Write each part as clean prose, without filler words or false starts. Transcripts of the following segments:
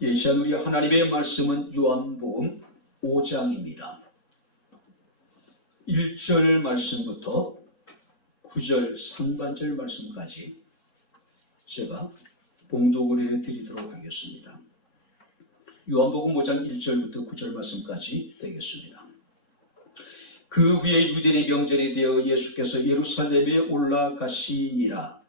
이 시간 우리 하나님의 말씀은 요한복음 5장입니다. 1절 말씀부터 9절 상반절 말씀까지 제가 봉독을 해드리도록 하겠습니다. 요한복음 5장 1절부터 9절 말씀까지 되겠습니다. 그 후에 유대인의 명절이 되어 예수께서 예루살렘에 올라가시니라.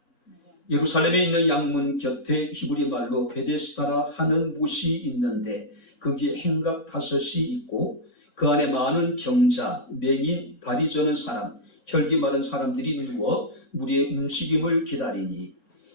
예루살렘에 있는 양문 곁에 히브리 말로 베데스다라 하는 못이 있는데 거기에 행각 5이 있고 그 안에 많은 병자, 맹인, 다리 저는 사람, 혈기 마른 사람들이 누워 물의 움직임을 기다리니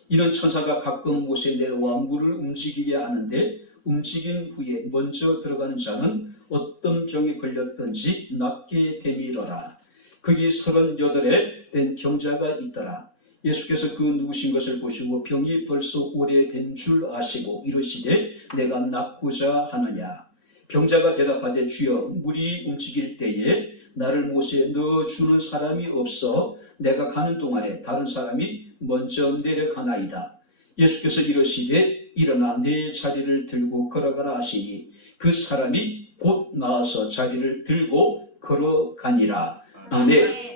이런 천사가 가끔 못에 내려와 물을 움직이게 하는데 움직인 후에 먼저 들어가는 자는 어떤 병에 걸렸든지 낫게 되미러라. 거기 38에 된 병자가 있더라. 예수께서 그 누우신 것을 보시고 병이 벌써 오래된 줄 아시고 이르시되 내가 낫고자 하느냐. 병자가 대답하되 주여 물이 움직일 때에 나를 못에 넣어주는 사람이 없어 내가 가는 동안에 다른 사람이 먼저 내려가나이다. 예수께서 이르시되 일어나 내 자리를 들고 걸어가라 하시니 그 사람이 곧 나와서 자리를 들고 걸어가니라. 아멘.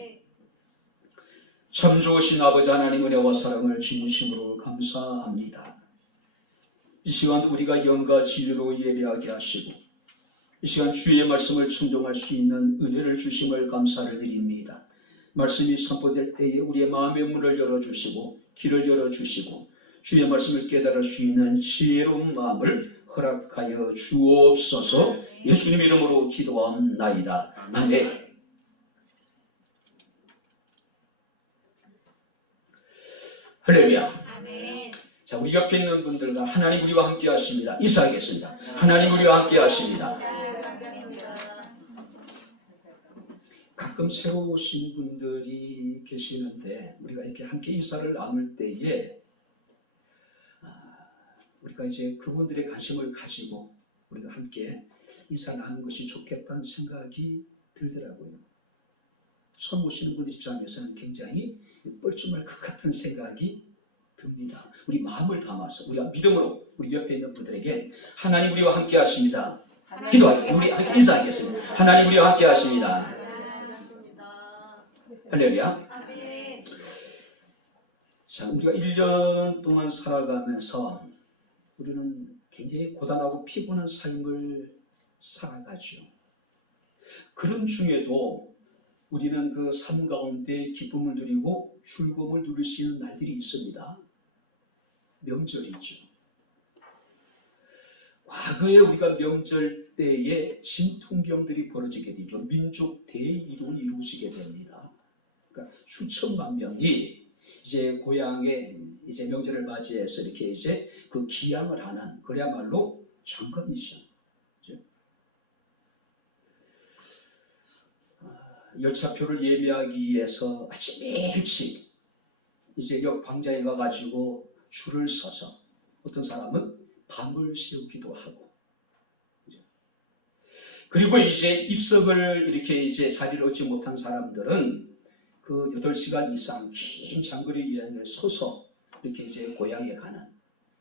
참 좋으신 아버지 하나님 은혜와 사랑을 진심으로 감사합니다. 이 시간 우리가 영과 진리로 예배하게 하시고 이 시간 주의 말씀을 청종할 수 있는 은혜를 주심을 감사를 드립니다. 말씀이 선포될 때에 우리의 마음의 문을 열어주시고 길을 열어주시고 주의 말씀을 깨달을 수 있는 지혜로운 마음을 허락하여 주옵소서. 예수님 이름으로 기도합나이다. 아멘. 할렐루야. 아멘. 자, 우리 옆에 있는 분들과 하나님 우리와 함께 하십니다. 인사하겠습니다. 하나님 우리와 함께 하십니다. 가끔 새로 오신 분들이 계시는데 우리가 이렇게 함께 인사를 나눌 때에 우리가 이제 그분들의 관심을 가지고 우리가 함께 인사를 나누는 것이 좋겠다는 생각이 들더라고요. 처음 오시는 분들 입장에서는 굉장히 뻘쭘할 것 같은 생각이 듭니다. 우리 마음을 담아서 우리가 믿음으로 우리 옆에 있는 분들에게 하나님 우리와 함께 하십니다. 기도하고 우리 함께 인사하겠습니다. 하나님 우리와 함께 하십니다. 할렐루야. 자, 우리가 1년 동안 살아가면서 우리는 굉장히 고단하고 피곤한 삶을 살아가죠. 그런 중에도 우리는 그 삶 가운데 기쁨을 누리고 즐거움을 누릴 수 있는 날들이 있습니다. 명절이죠. 과거에 우리가 명절 때에 진통경들이 벌어지게 되죠. 민족 대이동이 이루어지게 됩니다. 그러니까 수천만 명이 이제 고향에 이제 명절을 맞이해서 이렇게 이제 그 기양을 하는 그야말로 장관이죠. 열차표를 예매하기 위해서 아침에 일찍 이제 역 광장에 가가지고 줄을 서서 어떤 사람은 밤을 새우기도 하고 그리고 이제 입석을 이렇게 이제 자리를 얻지 못한 사람들은 그 8시간 이상 긴 장거리 여행을 서서 이렇게 이제 고향에 가는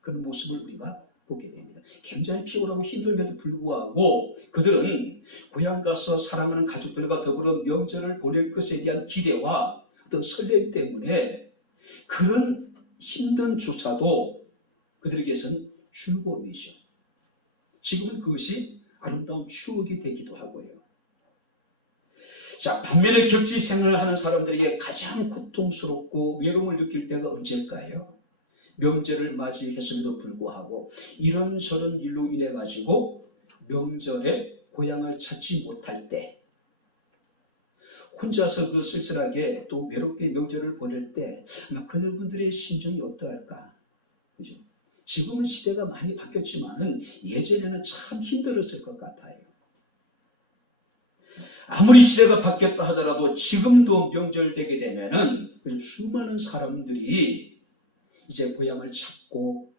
그런 모습을 우리가 보게 됩니다. 굉장히 피곤하고 힘들면도 불구하고 그들은 고향 가서 사랑하는 가족들과 더불어 명절을 보낼 것에 대한 기대와 어떤 설렘 때문에 그런 힘든 조차도 그들에게서는 즐거움이죠. 지금은 그것이 아름다운 추억이 되기도 하고요. 자, 반면에 격지 생활을 하는 사람들에게 가장 고통스럽고 외로움을 느낄 때가 언제일까요? 명절을 맞이했음에도 불구하고 이런저런 일로 인해 가지고 명절에 고향을 찾지 못할 때 혼자서 그 쓸쓸하게 또 외롭게 명절을 보낼 때 아마 그런 분들의 심정이 어떠할까? 그죠? 지금은 시대가 많이 바뀌었지만은 예전에는 참 힘들었을 것 같아요. 아무리 시대가 바뀌었다 하더라도 지금도 명절 되게 되면은 수많은 사람들이 이제 고향을 찾고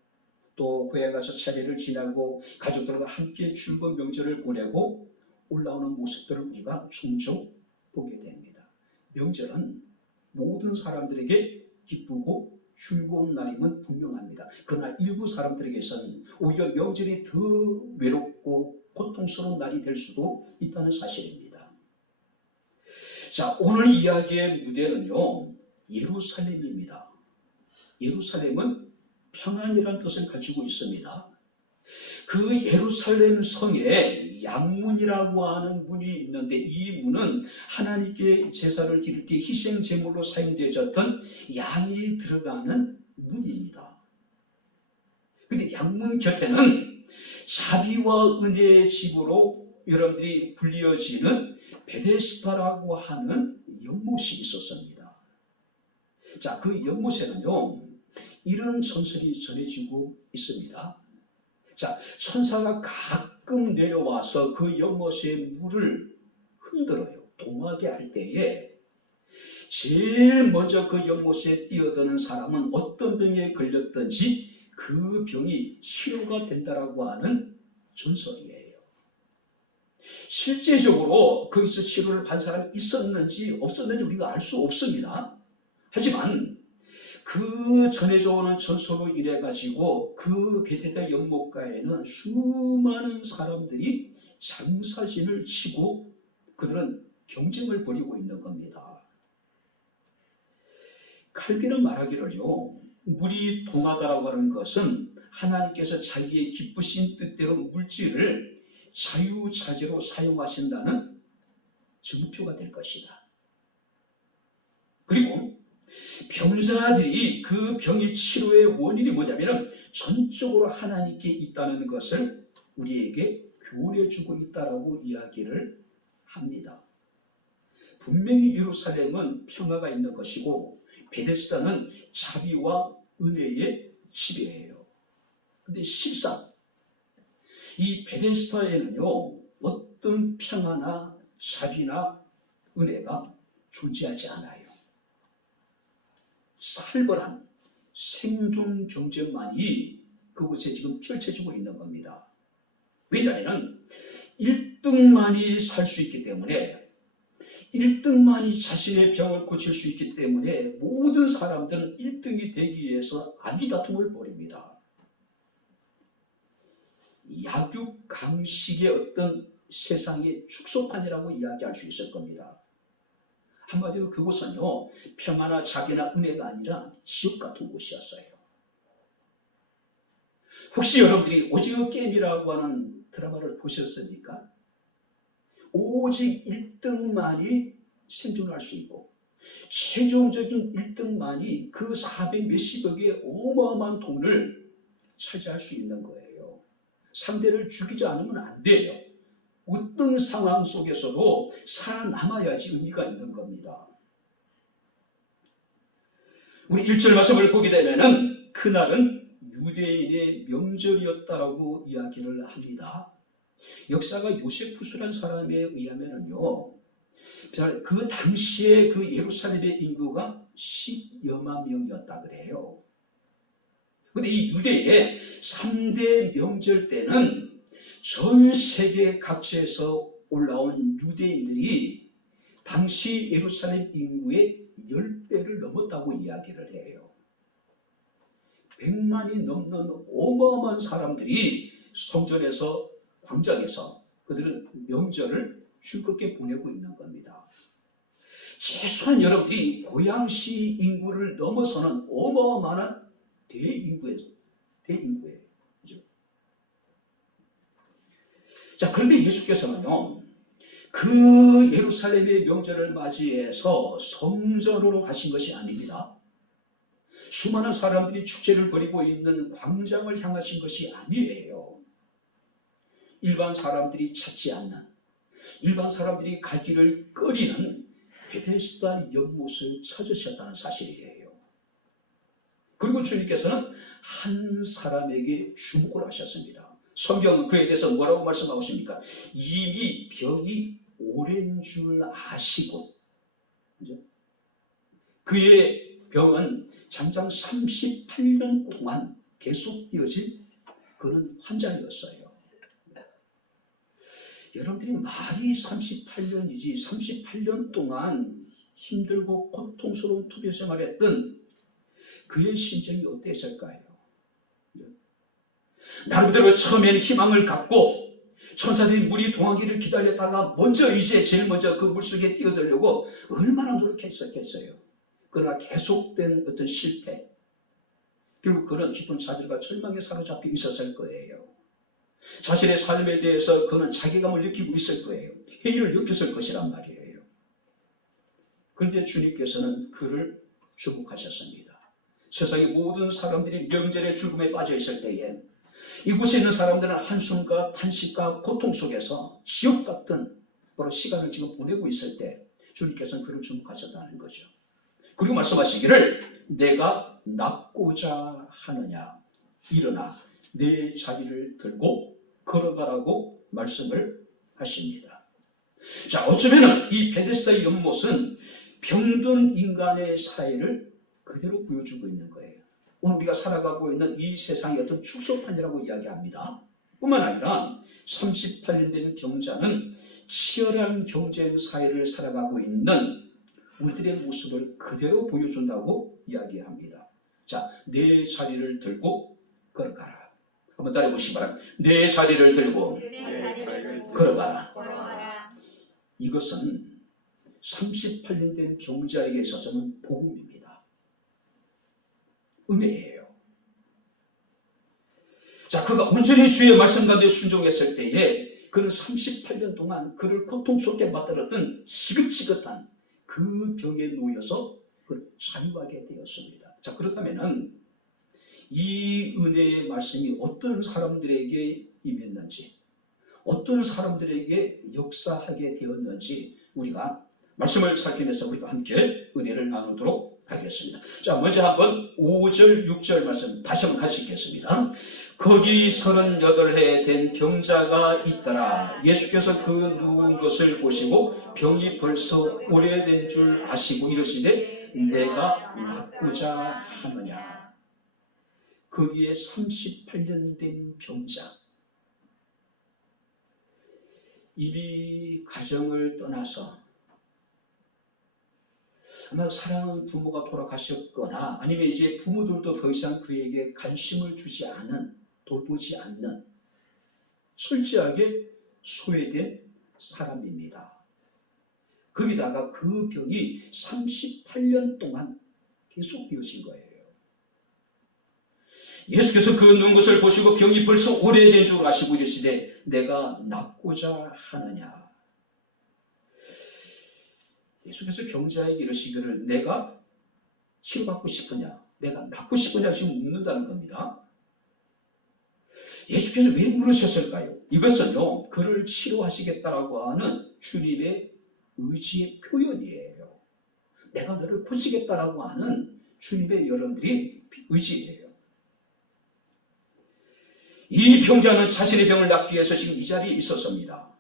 또 고향 가서 차례를 지나고 가족들과 함께 즐거운 명절을 보내고 올라오는 모습들을 우리가 종종 보게 됩니다. 명절은 모든 사람들에게 기쁘고 즐거운 날임은 분명합니다. 그러나 일부 사람들에게서는 오히려 명절이 더 외롭고 고통스러운 날이 될 수도 있다는 사실입니다. 자, 오늘 이야기의 무대는요, 예루살렘입니다. 예루살렘은 평안이라는 뜻을 가지고 있습니다. 그 예루살렘 성에 양문이라고 하는 문이 있는데, 이 문은 하나님께 제사를 드릴 때 희생 제물로 사용되었던 양이 들어가는 문입니다. 근데 양문 곁에는 자비와 은혜의 집으로 여러분들이 불리어지는 베데스다라고 하는 연못이 있었습니다. 자, 그 연못에는요, 이런 전설이 전해지고 있습니다. 자, 천사가 가끔 내려와서 그 연못의 물을 흔들어요. 동하게 할 때에 제일 먼저 그 연못에 뛰어드는 사람은 어떤 병에 걸렸든지 그 병이 치료가 된다라고 하는 전설이에요. 실제적으로 거기서 치료를 받은 사람이 있었는지 없었는지 우리가 알 수 없습니다. 하지만 그 전해져 오는 전설로 인해 가지고 그 베데스다 연못가에는 수많은 사람들이 장사진을 치고 그들은 경쟁을 벌이고 있는 겁니다. 칼빈은 말하기를요, 물이 동하다라고 하는 것은 하나님께서 자기의 기쁘신 뜻대로 물질을 자유자재로 사용하신다는 증표가 될 것이다. 그리고 병자들이 그 병의 치료의 원인이 뭐냐면 전적으로 하나님께 있다는 것을 우리에게 교훈해주고 있다라고 이야기를 합니다. 분명히 예루살렘은 평화가 있는 것이고 베데스다는 자비와 은혜의 집이에요. 근데 실상 이 베데스다에는요, 어떤 평화나 자비나 은혜가 존재하지 않아요. 살벌한 생존 경쟁만이 그곳에 지금 펼쳐지고 있는 겁니다. 왜냐하면 1등만이 살 수 있기 때문에, 1등만이 자신의 병을 고칠 수 있기 때문에 모든 사람들은 1등이 되기 위해서 아비다툼을 벌입니다. 약육강식의 어떤 세상의 축소판이라고 이야기할 수 있을 겁니다. 한마디로 그곳은요, 평화나 자비나 은혜가 아니라 지옥 같은 곳이었어요. 혹시 여러분들이 오징어 게임이라고 하는 드라마를 보셨습니까? 오직 1등만이 생존할 수 있고 최종적인 1등만이 그 400 몇십억의 어마어마한 돈을 차지할 수 있는 거예요. 상대를 죽이지 않으면 안 돼요. 어떤 상황 속에서도 살아남아야지 의미가 있는 겁니다. 우리 1절 말씀을 보게 되면은 그날은 유대인의 명절이었다라고 이야기를 합니다. 역사가 요세푸스라는 사람에 의하면은요, 그 당시에 그 예루살렘의 인구가 10여만 명이었다 그래요. 근데 이 유대의 3대 명절 때는 전 세계 각지에서 올라온 유대인들이 당시 예루살렘 인구의 10배를 넘었다고 이야기를 해요. 100만이 넘는 어마어마한 사람들이 성전에서, 광장에서 그들은 명절을 즐겁게 보내고 있는 겁니다. 최소한 여러분들이 고양시 인구를 넘어서는 어마어마한 대인구예요. 그죠? 자, 그런데 예수께서는요, 그 예루살렘의 명절을 맞이해서 성전으로 가신 것이 아닙니다. 수많은 사람들이 축제를 벌이고 있는 광장을 향하신 것이 아니에요. 일반 사람들이 찾지 않는, 일반 사람들이 갈 길을 꺼리는 베데스다 연못을 찾으셨다는 사실이에요. 그리고 주님께서는 한 사람에게 주목을 하셨습니다. 성경은 그에 대해서 뭐라고 말씀하고 있습니까? 이미 병이 오랜 줄 아시고, 그죠? 그의 병은 장장 38년 동안 계속 이어진 그런 환자였어요. 여러분들이 말이 38년이지 38년 동안 힘들고 고통스러운 투병 생활을 했던 그의 심정이 어땠을까요? 나름대로 처음에는 희망을 갖고 천사들이 물이 동하기를 기다렸다가 제일 먼저 그 물속에 뛰어들려고 얼마나 노력했었겠어요. 그러나 계속된 어떤 실패, 결국 그런 깊은 좌절과 절망에 사로잡혀 있었을 거예요. 자신의 삶에 대해서 그는 자괴감을 느끼고 있을 거예요. 회의를 느꼈을 것이란 말이에요. 그런데 주님께서는 그를 축복하셨습니다. 세상의 모든 사람들이 명절의 죽음에 빠져 있을 때에 이곳에 있는 사람들은 한숨과 탄식과 고통 속에서 지옥 같은 시간을 지금 보내고 있을 때 주님께서는 그를 축복하셨다는 거죠. 그리고 말씀하시기를 내가 낫고자 하느냐 일어나 내 자리를 들고 걸어가라고 말씀을 하십니다. 자, 어쩌면 이 베데스다의 연못은 병든 인간의 사회를 그대로 보여주고 있는 거예요. 오늘 우리가 살아가고 있는 이 세상의 어떤 축소판이라고 이야기합니다. 뿐만 아니라 38년 된 병자는 치열한 경쟁 사회를 살아가고 있는 우리들의 모습을 그대로 보여준다고 이야기합니다. 자, 내 자리를 들고 걸어가라. 한번 따라해 보시기 바랍니다. 내 자리를 들고 걸어가라. 이것은 38년 된 병자에게 있어서는 복음입니다. 은혜예요. 자, 그가 온전히 주의 말씀 가운데 순종했을 때에 그는 38년 동안 그를 고통스럽게 만들었던 지긋지긋한 그 병에 놓여서 그를 자유하게 되었습니다. 자, 그렇다면 이 은혜의 말씀이 어떤 사람들에게 임했는지, 어떤 사람들에게 역사하게 되었는지 우리가 말씀을 살피면서 우리가 함께 은혜를 나누도록 하겠습니다. 자, 먼저 한번 5절, 6절 말씀 다시 한번 같이 읽겠습니다. 거기 38해 된 병자가 있더라. 예수께서 그 누운 것을 보시고 병이 벌써 오래된 줄 아시고 이르시되 내가 낫고자 하느냐. 거기에 38년 된 병자, 이미 가정을 떠나서 아마 사랑하는 부모가 돌아가셨거나 아니면 이제 부모들도 더 이상 그에게 관심을 주지 않은, 돌보지 않는 철저하게 소외된 사람입니다. 거기다가 그 병이 38년 동안 계속 이어진 거예요. 예수께서 그 누운 것을 보시고 병이 벌써 오래된 줄 아시고 이르시되 내가 낫고자 하느냐. 예수께서 병자에게 이르시기를 내가 치료받고 싶으냐, 내가 낫고 싶으냐 지금 묻는다는 겁니다. 예수께서 왜 물으셨을까요? 이것은요, 그를 치료하시겠다라고 하는 주님의 의지의 표현이에요. 내가 너를 고치겠다라고 하는 주님의 여러분들이 의지예요. 이 병자는 자신의 병을 낫기 위해서 지금 이 자리에 있었습니다.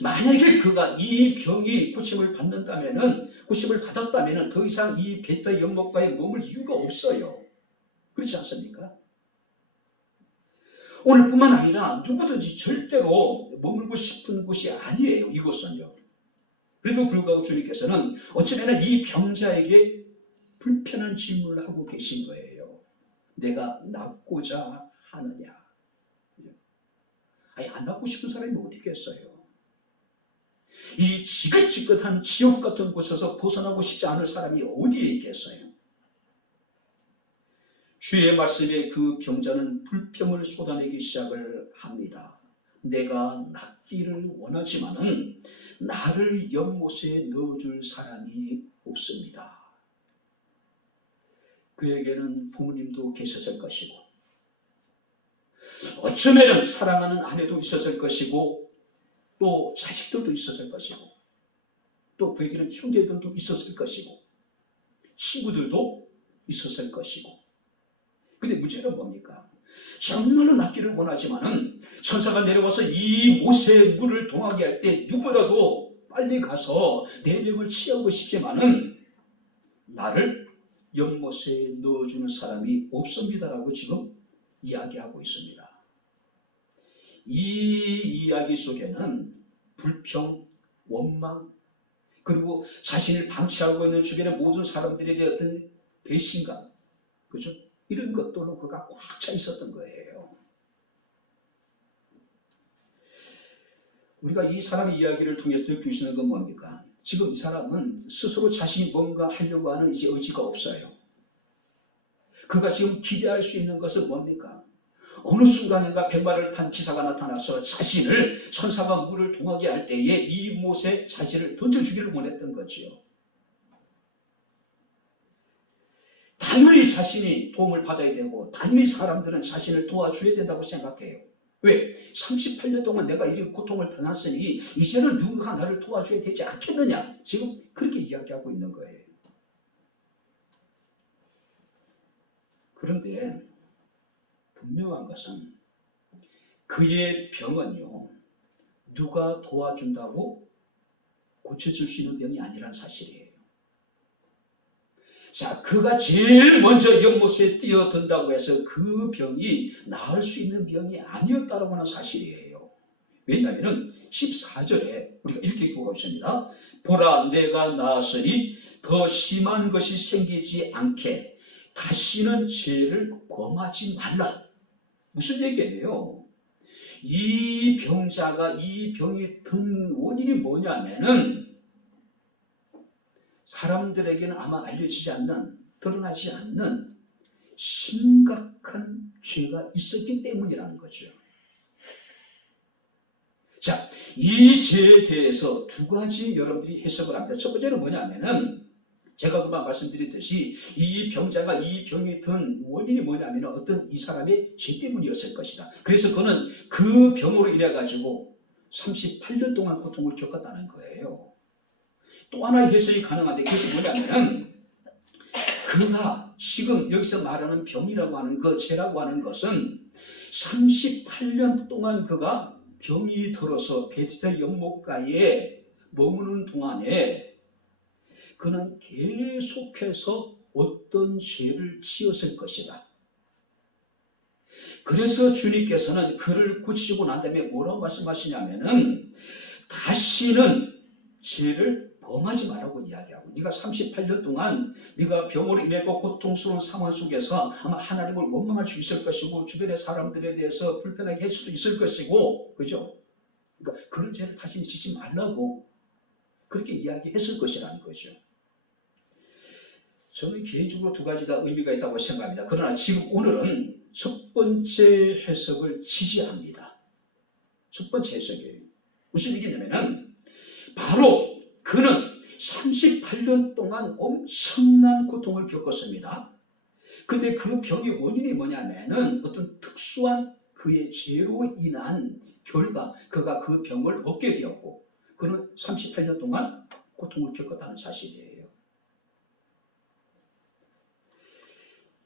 만약에 그가 이 병이 고침을 받았다면 더 이상 이 베데스다 연못가에 머물 이유가 없어요. 그렇지 않습니까? 오늘뿐만 아니라 누구든지 절대로 머물고 싶은 곳이 아니에요. 이곳은요. 그래도 불구하고 주님께서는 어쩌면 이 병자에게 불편한 질문을 하고 계신 거예요. 내가 낫고자 하느냐. 아니, 안 낫고 싶은 사람이 어디겠어요? 이 지긋지긋한 지옥 같은 곳에서 벗어나고 싶지 않을 사람이 어디에 있겠어요? 주의 말씀에 그 병자는 불평을 쏟아내기 시작을 합니다. 내가 낫기를 원하지만은 나를 연못에 넣어줄 사람이 없습니다. 그에게는 부모님도 계셨을 것이고 어쩌면 사랑하는 아내도 있었을 것이고 또 자식들도 있었을 것이고 또 그에게는 형제들도 있었을 것이고 친구들도 있었을 것이고. 근데 문제는 뭡니까? 정말로 낫기를 원하지만은 천사가 내려와서 이 못에 물을 동하게 할 때 누구라도 빨리 가서 내 병을 치유하고 싶지만은 나를 연못에 넣어주는 사람이 없습니다라고 지금 이야기하고 있습니다. 이 이야기 속에는 불평, 원망, 그리고 자신을 방치하고 있는 주변의 모든 사람들에 대한 어떤 배신감, 그죠? 이런 것들로 그가 꽉 차 있었던 거예요. 우리가 이 사람의 이야기를 통해서 느낄 수 있는 건 뭡니까? 지금 이 사람은 스스로 자신이 뭔가 하려고 하는 이제 의지가 없어요. 그가 지금 기대할 수 있는 것은 뭡니까? 어느 순간인가 백마를 탄 기사가 나타나서 자신을 천사가 물을 동하게 할 때에 이 못에 자신을 던져주기를 원했던 거지요. 당연히 자신이 도움을 받아야 되고 당연히 사람들은 자신을 도와줘야 된다고 생각해요. 왜? 38년 동안 내가 이렇게 고통을 당했으니 이제는 누군가 나를 도와줘야 되지 않겠느냐. 지금 그렇게 이야기하고 있는 거예요. 그런데 분명한 것은 그의 병은요, 누가 도와준다고 고쳐질 수 있는 병이 아니란 사실이에요. 자, 그가 제일 먼저 연못에 뛰어든다고 해서 그 병이 나을 수 있는 병이 아니었다고 하는 사실이에요. 왜냐하면 14절에 우리가 이렇게 읽고 있습니다. 보라, 내가 나았으니 더 심한 것이 생기지 않게 다시는 죄를 범하지 말라. 무슨 얘기예요? 이 병자가 이 병이 든 원인이 뭐냐면은 사람들에게는 아마 알려지지 않는, 드러나지 않는 심각한 죄가 있었기 때문이라는 거죠. 자, 이 죄에 대해서 두 가지 여러분들이 해석을 합니다. 첫 번째는 뭐냐면은 제가 그만 말씀드렸듯이 이 병자가 이 병이 든 원인이 뭐냐면 어떤 이 사람의 죄 때문이었을 것이다. 그래서 그는 그 병으로 인해 가지고 38년 동안 고통을 겪었다는 거예요. 또 하나의 해석이 가능한데 그것이 뭐냐면 그가 지금 여기서 말하는 병이라고 하는 그 죄라고 하는 것은 38년 동안 그가 병이 들어서 베드스다 연못가에 머무는 동안에 그는 계속해서 어떤 죄를 지었을 것이다. 그래서 주님께서는 그를 고치고 난 다음에 뭐라고 말씀하시냐면은 다시는 죄를 범하지 말라고 이야기하고, 네가 38년 동안 네가 병으로 인해서 고통스러운 상황 속에서 아마 하나님을 원망할 수 있을 것이고 주변의 사람들에 대해서 불편하게 할 수도 있을 것이고, 그죠? 그러니까 그런 죄를 다시 짓지 말라고 그렇게 이야기했을 것이라는 거죠. 저는 개인적으로 두 가지 다 의미가 있다고 생각합니다. 그러나 지금 오늘은 첫 번째 해석을 지지합니다. 첫 번째 해석이에요. 무슨 얘기냐면은 바로 그는 38년 동안 엄청난 고통을 겪었습니다. 근데 그 병의 원인이 뭐냐면은 어떤 특수한 그의 죄로 인한 결과, 그가 그 병을 얻게 되었고, 그는 38년 동안 고통을 겪었다는 사실이에요.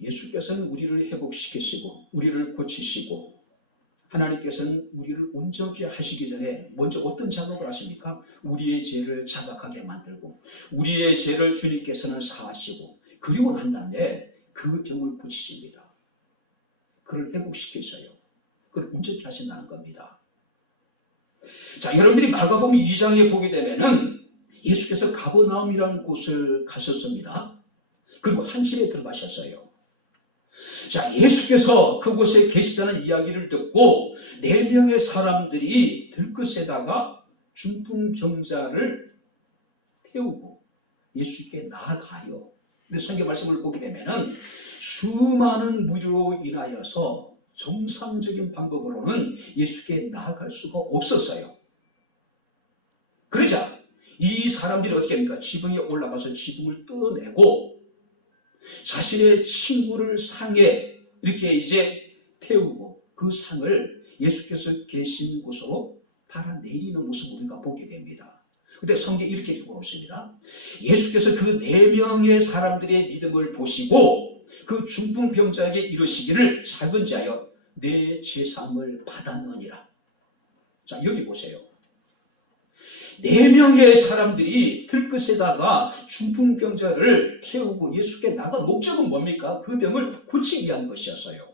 예수께서는 우리를 회복시키시고 우리를 고치시고 하나님께서는 우리를 온전케 하시기 전에 먼저 어떤 작업을 하십니까? 우리의 죄를 자각하게 만들고 우리의 죄를 주님께서는 사하시고 그리고 난 다음에 그 병을 고치십니다. 그를 회복시키셔요. 그를 온전케 하신다는 겁니다. 자, 여러분들이 마가복음 2장에 보게 되면은 예수께서 가버나움이라는 곳을 가셨습니다. 그리고 한 집에 들어가셨어요. 자, 예수께서 그곳에 계시다는 이야기를 듣고 4명의 사람들이 들것에다가 중풍병자를 태우고 예수께 나아가요. 근데 성경 말씀을 보게 되면은 수많은 무리로 인하여서 정상적인 방법으로는 예수께 나아갈 수가 없었어요. 그러자 이 사람들이 어떻게 합니까? 지붕에 올라가서 지붕을 뜯어내고 자신의 친구를 상에 이렇게 이제 태우고 그 상을 예수께서 계신 곳으로 달아내리는 모습을 우리가 보게 됩니다. 근데 성경이 이렇게 읽고 있습니다. 예수께서 그 4명의 사람들의 믿음을 보시고 그 중풍병자에게 이르시기를 작은 자여 내 죄사함을 받았느니라. 자, 여기 보세요. 4명의 사람들이 들것에다가 중풍병자를 태우고 예수께 나간 목적은 뭡니까? 그 병을 고치기 위한 것이었어요.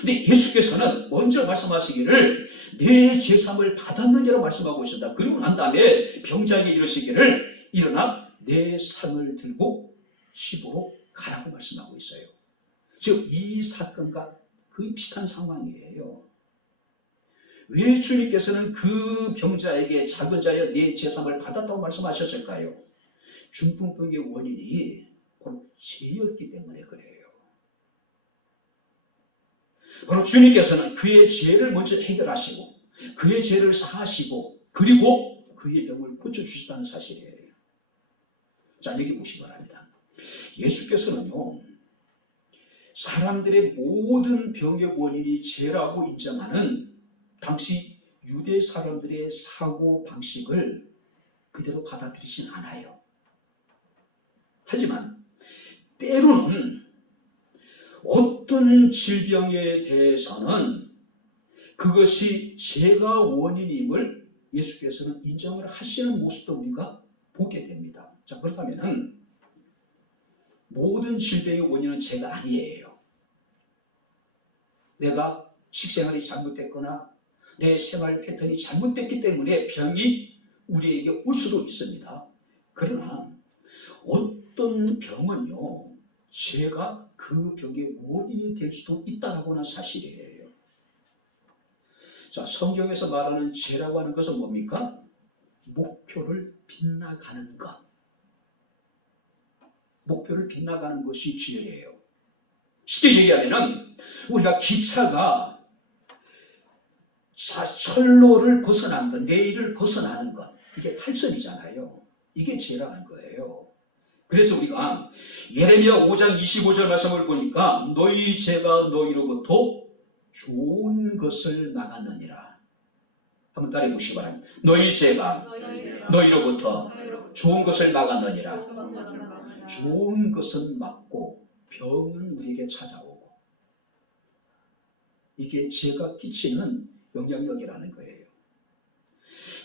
근데 예수께서는 먼저 말씀하시기를 내 죄사함을 받았느냐고 말씀하고 있습니다. 그리고 난 다음에 병자에게 이르시기를 일어나 내 상을 들고 집으로 가라고 말씀하고 있어요. 즉 이 사건과 거의 비슷한 상황이에요. 왜 주님께서는 그 병자에게 작은 자여 네 제삼을 받았다고 말씀하셨을까요? 중풍병의 원인이 바로 죄였기 때문에 그래요. 바로 주님께서는 그의 죄를 먼저 해결하시고 그의 죄를 사하시고 그리고 그의 병을 고쳐주셨다는 사실이에요. 자, 여기 보시기 바랍니다. 예수께서는요, 사람들의 모든 병의 원인이 죄라고 인정하는 당시 유대 사람들의 사고 방식을 그대로 받아들이진 않아요. 하지만 때로는 어떤 질병에 대해서는 그것이 죄가 원인임을 예수께서는 인정을 하시는 모습도 우리가 보게 됩니다. 자, 그렇다면 모든 질병의 원인은 죄가 아니에요. 내가 식생활이 잘못됐거나 내 생활 패턴이 잘못됐기 때문에 병이 우리에게 올 수도 있습니다. 그러나 어떤 병은요, 죄가 그 병의 원인이 될 수도 있다라고 하는 사실이에요. 자, 성경에서 말하는 죄라고 하는 것은 뭡니까? 목표를 빗나가는 것. 목표를 빗나가는 것이 죄예요. 쉽게 얘기하면 우리가 기차가 철로를 벗어난 것, 레일을 벗어나는 것, 이게 탈선이잖아요. 이게 죄라는 거예요. 그래서 우리가 예레미야 5장 25절 말씀을 보니까 너희 죄가 너희로부터 좋은 것을 막았느니라. 한번 따라해 보시기 바랍니다. 너희 죄가 너희로부터 좋은 것을 막았느니라. 좋은 것은 막고 병은 우리에게 찾아오고, 이게 죄가 끼치는 영향력이라는 거예요.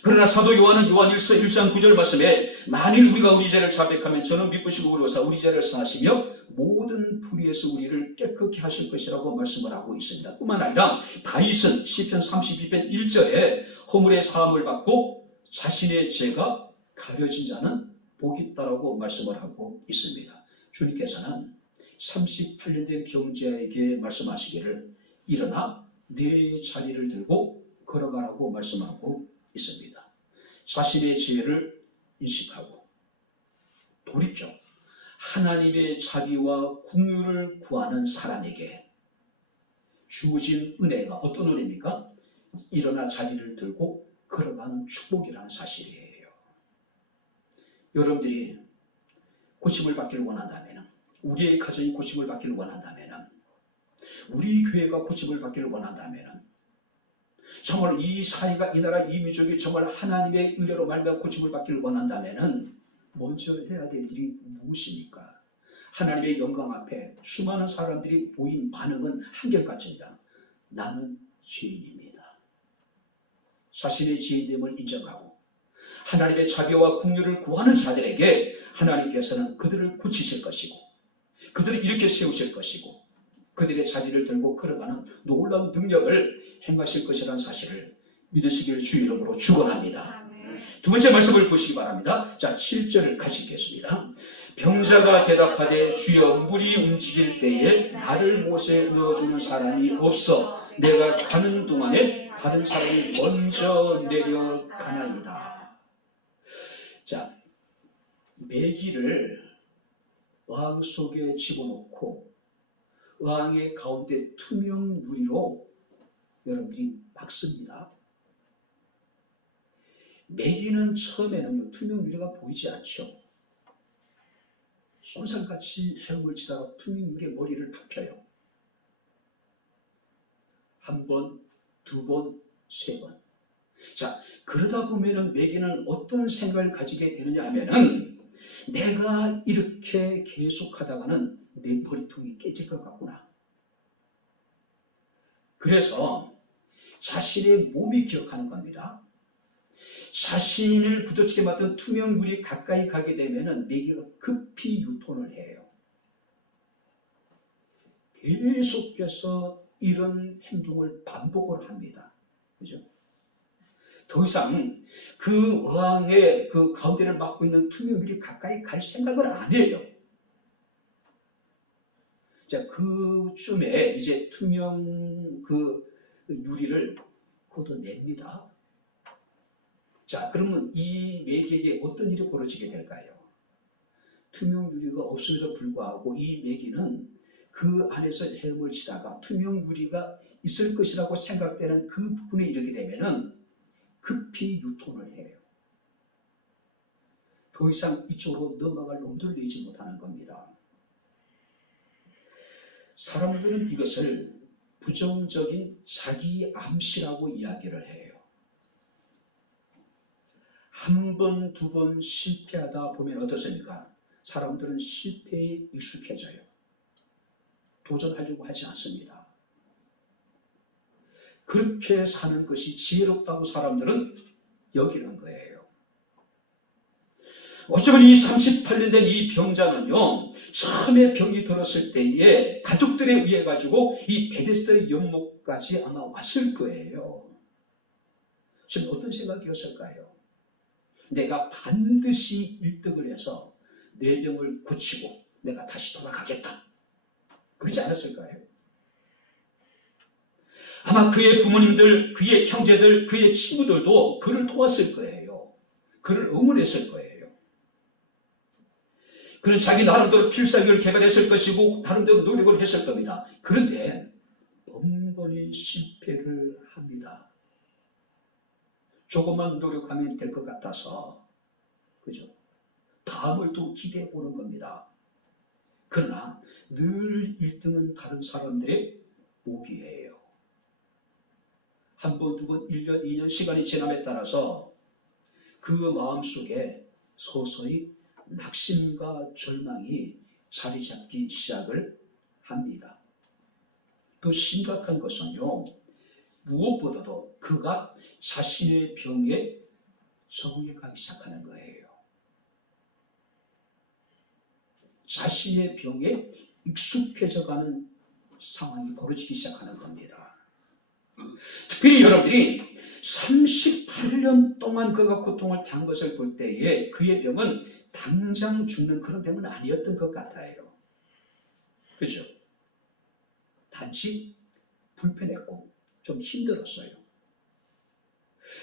그러나 사도 요한은 요한일서 1장 9절 말씀에 만일 우리가 우리 죄를 자백하면 저는 미쁘시고 의로사 우리 죄를 사하시며 모든 불의에서 우리를 깨끗게 하실 것이라고 말씀을 하고 있습니다. 뿐만 아니라 다윗은 시편 32편 1절에 허물의 사함을 받고 자신의 죄가 가려진 자는 복이 있다라고 말씀을 하고 있습니다. 주님께서는 38년 된 병자에게 말씀하시기를 일어나 네 자리를 들고 걸어가라고 말씀하고 있습니다. 자신의 죄를 인식하고 돌이켜 하나님의 자비와 긍휼을 구하는 사람에게 주어진 은혜가 어떤 은혜입니까? 일어나 자리를 들고 걸어가는 축복이라는 사실이에요. 여러분들이 고침을 받기를 원한다면, 우리의 가정이 고침을 받기를 원한다면, 우리 교회가 고침을 받기를 원한다면, 정말 이 사회가, 이 나라, 이 민족이 정말 하나님의 은혜로 말미암아 고침을 받기를 원한다면 먼저 해야 될 일이 무엇입니까? 하나님의 영광 앞에 수많은 사람들이 보인 반응은 한결같습니다. 나는 죄인입니다. 자신의 죄인됨을 인정하고 하나님의 자비와 긍휼을 구하는 자들에게 하나님께서는 그들을 고치실 것이고 그들을 일으켜 세우실 것이고 그들의 자리를 들고 걸어가는 놀라운 능력을 행하실 것이라는 사실을 믿으시길 주 이름으로 축원합니다. 두 번째 말씀을 보시기 바랍니다. 자, 7절을 같이 읽겠습니다. 병자가 대답하되 주여 물이 움직일 때에 나를 못에 넣어주는 사람이 없어 내가 가는 동안에 다른 사람이 먼저 내려가나이다. 자, 메기를 어항 속에 집어넣고 어항의 가운데 투명 유리로 여러분들이 막습니다. 메기는 처음에는 투명 유리가 보이지 않죠. 쏜살같이 헤엄을 치다가 투명 유리에 머리를 박혀요. 한 번, 두 번, 세 번. 자, 그러다 보면은 메기는 어떤 생각을 가지게 되느냐 하면은 내가 이렇게 계속하다가는 내 머리통이 깨질 것 같구나. 그래서 자신의 몸이 기억하는 겁니다. 자신을 부딪히게 만든 투명 유리 가까이 가게 되면은 메기가 급히 유턴을 해요. 계속해서 이런 행동을 반복을 합니다. 그죠? 더 이상 그 어항의 그 가운데를 막고 있는 투명 유리 가까이 갈 생각을 안 해요. 자, 그쯤에 이제 투명 그 유리를 걷어냅니다. 자, 그러면 이 맥에게 어떤 일이 벌어지게 될까요? 투명 유리가 없음에도 불구하고 이 맥이는 그 안에서 헤엄을 치다가 투명 유리가 있을 것이라고 생각되는 그 부분에 이르게 되면은 급히 유턴을 해요. 더 이상 이쪽으로 넘어갈 놈들을 내지 못하는 겁니다. 사람들은 이것을 부정적인 자기 암시라고 이야기를 해요. 한 번, 두 번 실패하다 보면 어떻습니까? 사람들은 실패에 익숙해져요. 도전하려고 하지 않습니다. 그렇게 사는 것이 지혜롭다고 사람들은 여기는 거예요. 어쩌면 이 38년 된 이 병자는요, 처음에 병이 들었을 때에 가족들에 의해 가지고 이 베데스다의 연못까지 아마 왔을 거예요. 지금 어떤 생각이었을까요? 내가 반드시 1등을 해서 내 병을 고치고 내가 다시 돌아가겠다. 그러지 않았을까요? 아마 그의 부모님들, 그의 형제들, 그의 친구들도 그를 도왔을 거예요. 그를 응원했을 거예요. 그는 자기 나름대로 필살기를 개발했을 것이고 나름대로 노력을 했을 겁니다. 그런데 번번이 실패를 합니다. 조금만 노력하면 될 것 같아서, 그죠? 다음을 또 기대해 보는 겁니다. 그러나 늘 1등은 다른 사람들의 목이에요. 한 번, 두 번, 1년, 2년 시간이 지남에 따라서 그 마음속에 서서히 낙심과 절망이 자리 잡기 시작을 합니다. 더 심각한 것은요, 무엇보다도 그가 자신의 병에 적응해 가기 시작하는 거예요. 자신의 병에 익숙해져가는 상황이 벌어지기 시작하는 겁니다. 특별히 여러분이 38년 동안 그가 고통을 당한 것을 볼 때에 그의 병은 당장 죽는 그런 병은 아니었던 것 같아요. 그죠? 단지 불편했고 좀 힘들었어요.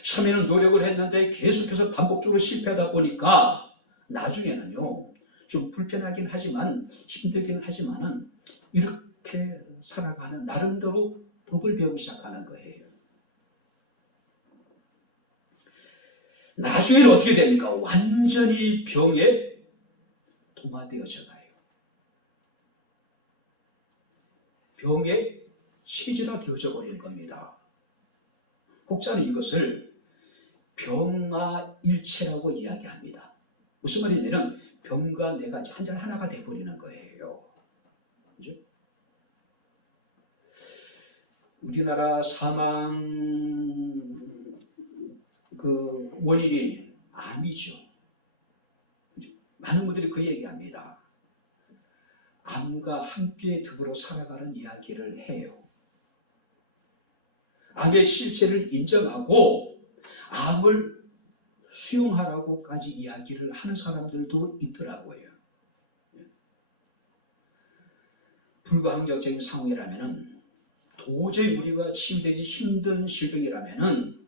처음에는 노력을 했는데 계속해서 반복적으로 실패하다 보니까 나중에는요, 좀 불편하긴 하지만 힘들긴 하지만은 이렇게 살아가는 나름대로 법을 배우기 시작하는 거예요. 나중에는 어떻게 됩니까? 완전히 병에 동화되어져 가요. 병에 체질화되어져 버리는 겁니다. 혹자는 이것을 병아일체라고 이야기합니다. 무슨 말이냐면 병과 내가 한잔 하나가 되어버리는 거예요. 그죠? 우리나라 사망 그 원인이 암이죠. 많은 분들이 그 얘기합니다. 암과 함께 더불어 살아가는 이야기를 해요. 암의 실체를 인정하고 암을 수용하라고까지 이야기를 하는 사람들도 있더라고요. 불가항력적인 상황이라면, 도저히 우리가 치유되기 힘든 질병이라면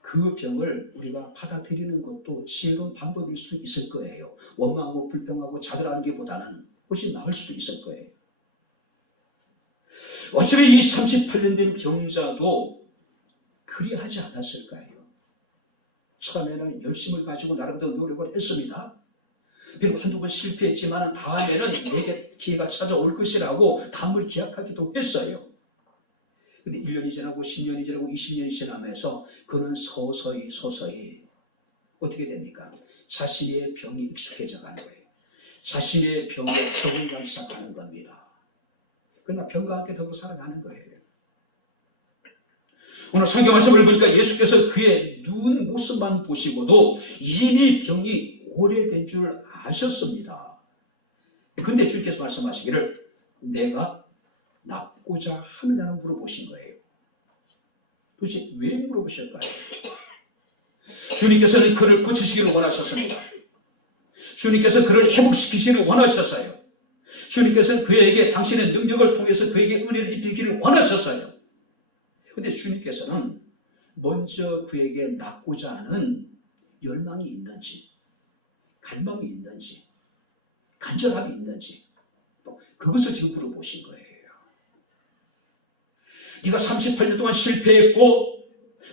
그 병을 우리가 받아들이는 것도 지혜로운 방법일 수 있을 거예요. 원망하고 불평하고 자들하는 게 보다는 훨씬 나을 수 있을 거예요. 어쩌면 이 38년 된 병자도 그리하지 않았을까요? 처음에는 열심을 가지고 나름대로 노력을 했습니다. 비록 한두 번 실패했지만 다음에는 내게 기회가 찾아올 것이라고 다음을 기약하기도 했어요. 근데 1년이 지나고 10년이 지나고 20년이 지나면서 그는 서서히 어떻게 됩니까? 자신의 병이 익숙해져 가는 거예요. 자신의 병에 적응하기 시작하는 겁니다. 그러나 병과 함께 더불어 살아가는 거예요. 오늘 성경 말씀을 보니까 예수께서 그의 눈 모습만 보시고도 이미 병이 오래된 줄 아셨습니다. 근데 주께서 말씀하시기를 내가 낫고자 하느냐고 물어보신 거예요. 도대체 왜 물어보실까요? 주님께서는 그를 고치시기를 원하셨습니다. 주님께서 그를 회복시키시기를 원하셨어요. 주님께서는 그에게 당신의 능력을 통해서 그에게 은혜를 입히기를 원하셨어요. 그런데 주님께서는 먼저 그에게 낳고자 하는 열망이 있는지, 갈망이 있는지, 간절함이 있는지 그것을 지금 물어보신 거예요. 네가 38년 동안 실패했고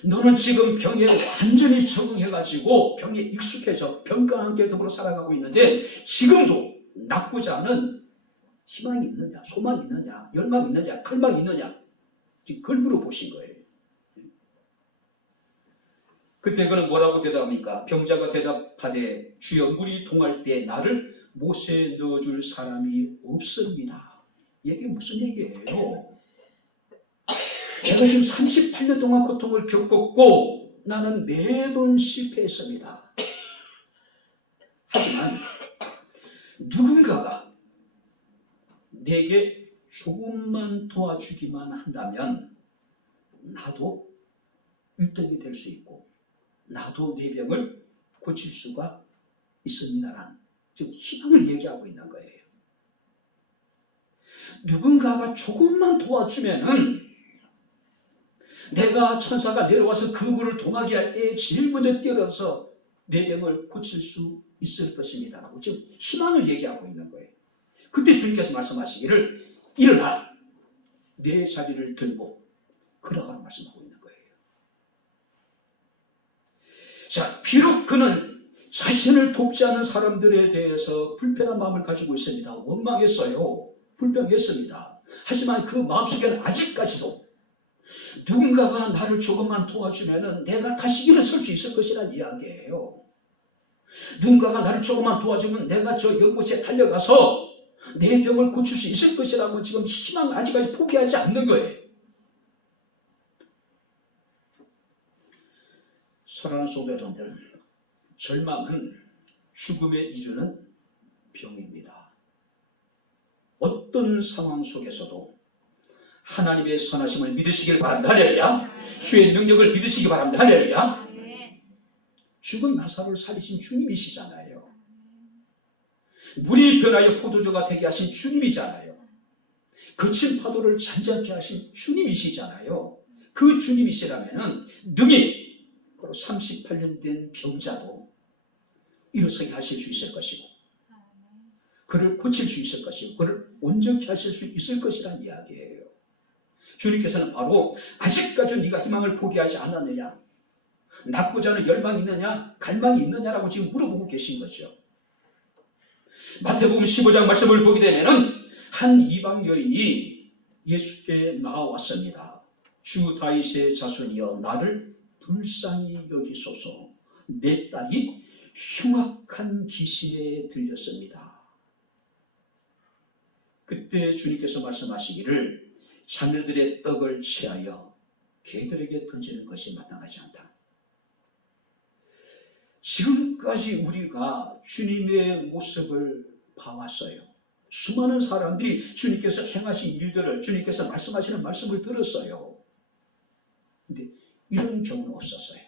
너는 지금 병에 완전히 적응해가지고 병에 익숙해져 병과 함께 더불어 살아가고 있는데 지금도 낫고자 하는 희망이 있느냐, 소망이 있느냐, 열망이 있느냐, 갈망이 있느냐, 지금 그걸 물어보신 거예요. 그때 그는 뭐라고 대답합니까? 병자가 대답하되 주여 물이 동할 때 나를 못에 넣어줄 사람이 없습니다. 이게 무슨 얘기예요? 내가 지금 38년 동안 고통을 겪었고 나는 매번 실패했습니다. 하지만 누군가가 내게 조금만 도와주기만 한다면 나도 1등이 될 수 있고 나도 내 병을 고칠 수가 있습니다라는 지금 희망을 얘기하고 있는 거예요. 누군가가 조금만 도와주면은 내가 천사가 내려와서 그 물을 동하게 할 때 제일 먼저 뛰어들어서 내 병을 고칠 수 있을 것입니다 라고 지금 희망을 얘기하고 있는 거예요. 그때 주님께서 말씀하시기를 일어나 내 자리를 들고 걸어가라 말씀하고 있는 거예요. 자, 비록 그는 자신을 돕지 않은 사람들에 대해서 불편한 마음을 가지고 있습니다. 원망했어요. 불평했습니다. 하지만 그 마음속에는 아직까지도 누군가가 나를 조금만 도와주면 내가 다시 일어설 수 있을 것이라는 이야기예요. 누군가가 나를 조금만 도와주면 내가 저 연못에 달려가서 내 병을 고칠 수 있을 것이라고 지금 희망을 아직까지 포기하지 않는 거예요. 사랑하는 성도 여러분들, 절망은 죽음에 이르는 병입니다. 어떤 상황 속에서도 하나님의 선하심을 믿으시길 바랍니다. 할렐루야. 주의 능력을 믿으시기 바랍니다. 할렐루야. 죽은 나사로를 살리신 주님이시잖아요. 물이 변하여 포도주가 되게 하신 주님이잖아요. 거친 파도를 잔잔케 하신 주님이시잖아요. 그 주님이시라면 능히 바로 38년 된 병자도 일어서게 하실 수 있을 것이고 그를 고칠 수 있을 것이고 그를 온전케 하실 수 있을 것이라는 이야기예요. 주님께서는 바로 아직까지 네가 희망을 포기하지 않았느냐, 낫고자 하는 열망이 있느냐, 갈망이 있느냐라고 지금 물어보고 계신 거죠. 마태복음 15장 말씀을 보게 되면은 한 이방 여인이 예수께 나와왔습니다. 주 다윗의 자손이여 나를 불쌍히 여기소서. 내 딸이 흉악한 귀신에 들렸습니다. 그때 주님께서 말씀하시기를 자녀들의 떡을 취하여 개들에게 던지는 것이 마땅하지 않다. 지금까지 우리가 주님의 모습을 봐왔어요. 수많은 사람들이 주님께서 행하신 일들을, 주님께서 말씀하시는 말씀을 들었어요. 그런데 이런 경우는 없었어요.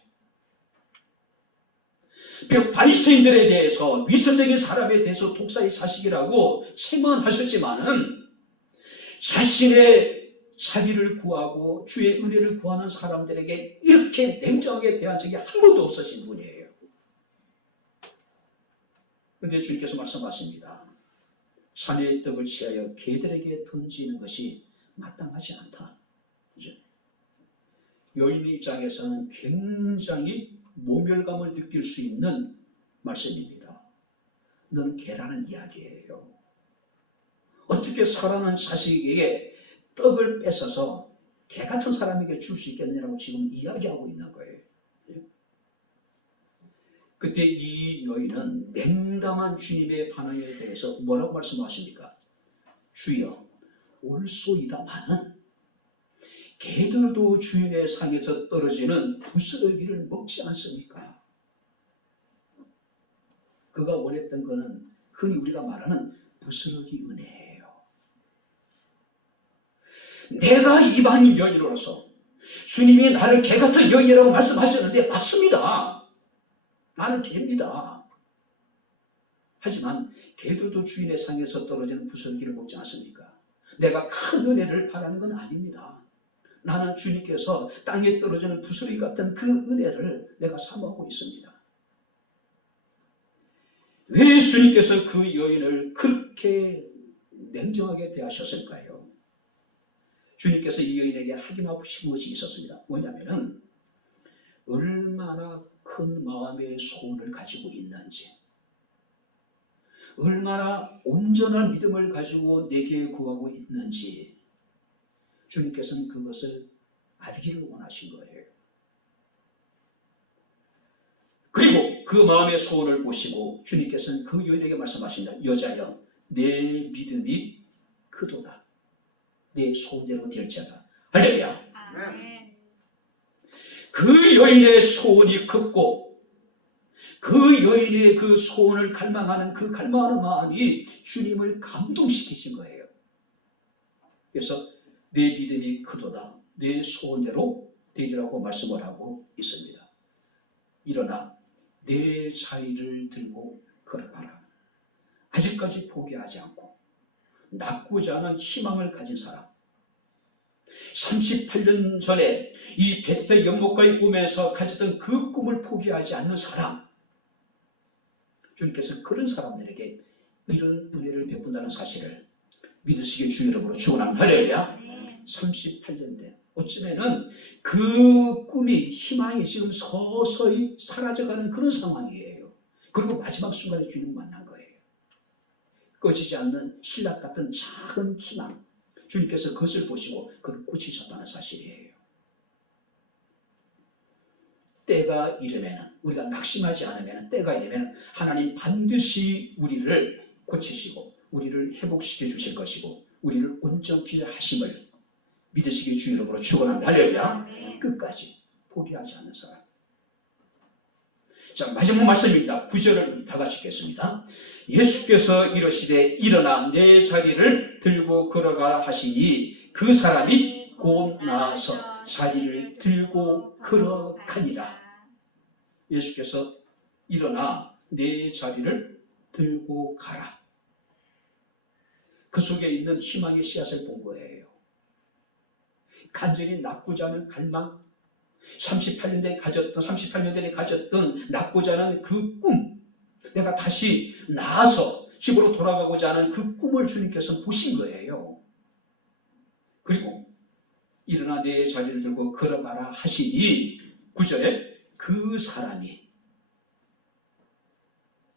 비록 바리새인들에 대해서, 위선적인 사람에 대해서 독사의 자식이라고 책망하셨지만은 자신의 자비를 구하고 주의 은혜를 구하는 사람들에게 이렇게 냉정하게 대한 적이 한 번도 없으신 분이에요. 그런데 주님께서 말씀하십니다. 자녀의 떡을 취하여 개들에게 던지는 것이 마땅하지 않다. 그죠? 여인의 입장에서는 굉장히 모멸감을 느낄 수 있는 말씀입니다. 넌 개라는 이야기예요. 어떻게 살아난 자식에게 떡을 뺏어서 개 같은 사람에게 줄 수 있겠느냐고 지금 이야기하고 있는 거예요. 그때 이 여인은 냉담한 주님의 반응에 대해서 뭐라고 말씀하십니까? 주여, 올소이다마는 개들도 주인의 상에서 떨어지는 부스러기를 먹지 않습니까? 그가 원했던 것은 흔히 우리가 말하는 부스러기 은혜예요. 내가 이방인 여인으로서 주님이 나를 개 같은 여인이라고 말씀하셨는데 맞습니다. 나는 개입니다. 하지만 개들도 주인의 상에서 떨어지는 부스러기를 먹지 않습니까? 내가 큰 은혜를 바라는 건 아닙니다. 나는 주님께서 땅에 떨어지는 부스러기 같은 그 은혜를 내가 사모하고 있습니다. 왜 주님께서 그 여인을 그렇게 냉정하게 대하셨을까요? 주님께서 이 여인에게 확인하고 싶은 것이 있었습니다. 뭐냐면은 얼마나 큰 마음의 소원을 가지고 있는지, 얼마나 온전한 믿음을 가지고 내게 구하고 있는지 주님께서는 그것을 알기를 원하신 거예요. 그리고 그 마음의 소원을 보시고 주님께서는 그 여인에게 말씀하신다. 여자여, 내 믿음이 크도다. 내 소원대로 될지어다. 할렐루야. 아멘. 그 여인의 소원이 컸고 그 여인의 그 소원을 갈망하는 그 갈망하는 마음이 주님을 감동시키신 거예요. 그래서 내 믿음이 크도다. 내 소원대로 되리라고 말씀을 하고 있습니다. 일어나 내 자리를 들고 걸어가라. 아직까지 포기하지 않고 낫고자 하는 희망을 가진 사람, 38년 전에 이 베트레 연못가에 오면서 가졌던 그 꿈을 포기하지 않는 사람, 주님께서 그런 사람들에게 이런 은혜를 베푼다는 사실을 믿으시기에 주 이름으로 축원합니다. 할렐루야. 38년 된 어쩌면은 그 꿈이, 희망이 지금 서서히 사라져가는 그런 상황이에요. 그리고 마지막 순간에 주님을 만난 거예요. 꺼지지 않는 신락 같은 작은 희망, 주님께서 그것을 보시고 그걸 고치셨다는 사실이에요. 때가 이르면, 우리가 낙심하지 않으면, 때가 이르면 하나님 반드시 우리를 고치시고 우리를 회복시켜 주실 것이고 우리를 온전케 하심을 믿으시기에 주 이름으로 축원합니다. 할렐루야. 끝까지 포기하지 않는 사람. 자, 마지막 말씀입니다. 9절을 다 같이 읽겠습니다. 예수께서 이르시되 일어나 내 자리를 들고 걸어가라 하시니 그 사람이 곧 나아서 자리를 들고 걸어가니라. 예수께서 일어나 내 자리를 들고 가라. 그 속에 있는 희망의 씨앗을 본 거예요. 간절히 낫고자 하는 갈망, 38년 전에 가졌던 낫고자 하는 그 꿈, 내가 다시 나아서 집으로 돌아가고자 하는 그 꿈을 주님께서 보신 거예요. 그리고 일어나 내 자리를 들고 걸어가라 하시니 9절에 그 사람이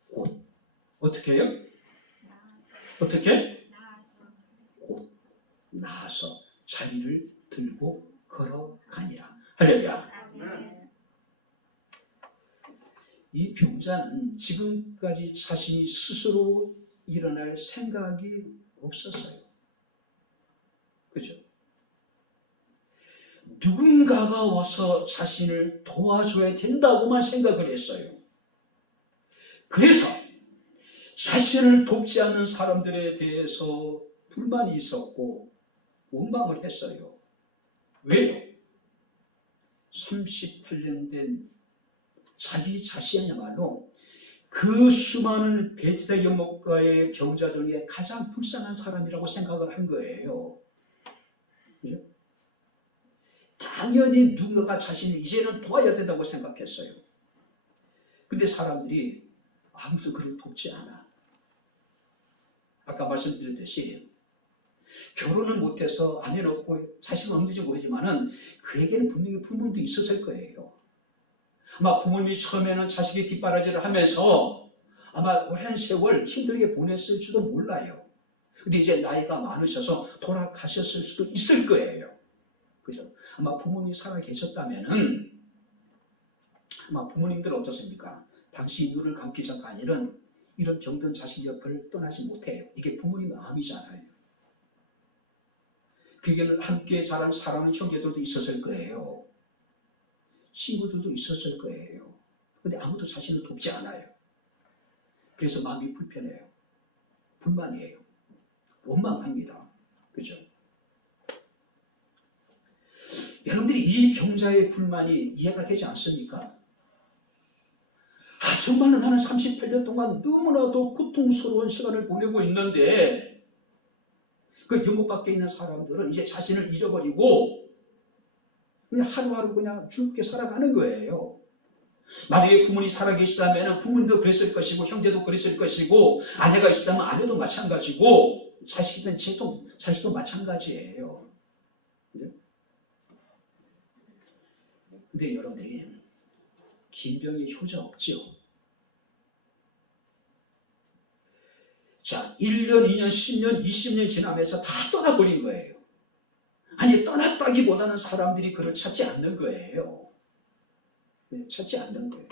곧 어떻게 해요? 어떻게? 곧 나아서 자리를 들고 걸어가니라. 할렐루야. 이 병자는 지금까지 자신이 스스로 일어날 생각이 없었어요. 그죠? 누군가가 와서 자신을 도와줘야 된다고만 생각을 했어요. 그래서 자신을 돕지 않는 사람들에 대해서 불만이 있었고 원망을 했어요. 왜요? 38년 된 자기 자신이야말로 그 수많은 베드다 연못가의 병자들 중에 가장 불쌍한 사람이라고 생각을 한 거예요. 그죠? 당연히 누군가가 자신을 이제는 도와야 된다고 생각했어요. 근데 사람들이 아무도 그를 돕지 않아. 아까 말씀드렸듯이 결혼을 못해서 아내는 없고 자식은 없는지 모르지만은 그에게는 분명히 부모님도 있었을 거예요. 아마 부모님이 처음에는 자식의 뒷바라지를 하면서 아마 오랜 세월 힘들게 보냈을지도 몰라요. 근데 이제 나이가 많으셔서 돌아가셨을 수도 있을 거예요. 그죠? 아마 부모님이 살아 계셨다면은 아마 부모님들은 어떻습니까? 당시 눈을 감기 전까지는 이런 병든 자식 옆을 떠나지 못해요. 이게 부모님의 마음이잖아요. 그에게는 함께 자란 사랑하는 형제들도 있었을 거예요. 친구들도 있었을 거예요. 근데 아무도 자신을 돕지 않아요. 그래서 마음이 불편해요. 불만이에요. 원망합니다. 그죠? 여러분들이 이 병자의 불만이 이해가 되지 않습니까? 정말로 나는 38년 동안 너무나도 고통스러운 시간을 보내고 있는데, 그 영국 밖에 있는 사람들은 이제 자신을 잊어버리고 그냥 하루하루 그냥 죽게 살아가는 거예요. 만약에 부모님이 살아계시다면 부모님도 그랬을 것이고, 형제도 그랬을 것이고, 아내가 있다면 아내도 마찬가지고, 자식이든 자식도 마찬가지예요. 근데 여러분들이 김병희 효자 없죠? 자, 1년, 2년, 10년, 20년 지나면서 다 떠나버린 거예요. 아니, 떠났다기보다는 사람들이 그를 찾지 않는 거예요. 찾지 않는 거예요.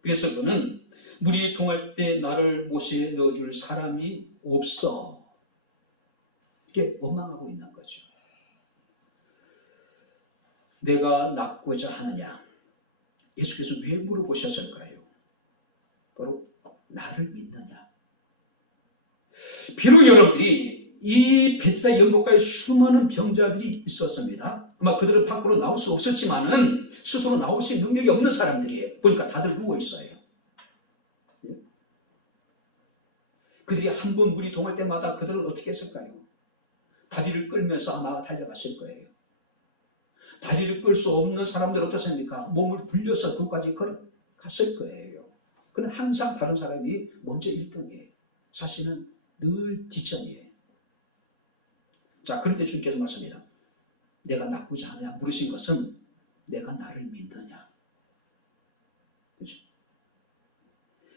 그래서 그는 물이 동할 때 나를 못에 넣어줄 사람이 없어. 이게 원망하고 있는 거죠. 내가 낫고자 하느냐? 예수께서 왜 물어보셨을까요? 바로 나를 믿느냐? 비록 여러분들이 이 베드스다 연못가에 수많은 병자들이 있었습니다. 아마 그들은 밖으로 나올 수 없었지만은 스스로 나올 수 있는 능력이 없는 사람들이에요. 보니까 다들 누워 있어요. 그들이 한 번 물이 동할 때마다 그들은 어떻게 했을까요? 다리를 끌면서 아마 달려갔을 거예요. 다리를 끌 수 없는 사람들 어떻습니까? 몸을 굴려서 그까지 걸어갔을 거예요. 그는 항상 다른 사람이 먼저 1등이에요. 자신은 늘 뒷전이에요. 자, 그런데 주님께서 말씀합니다. 내가 낫고자 하느냐 물으신 것은 내가 나를 믿느냐. 그렇죠?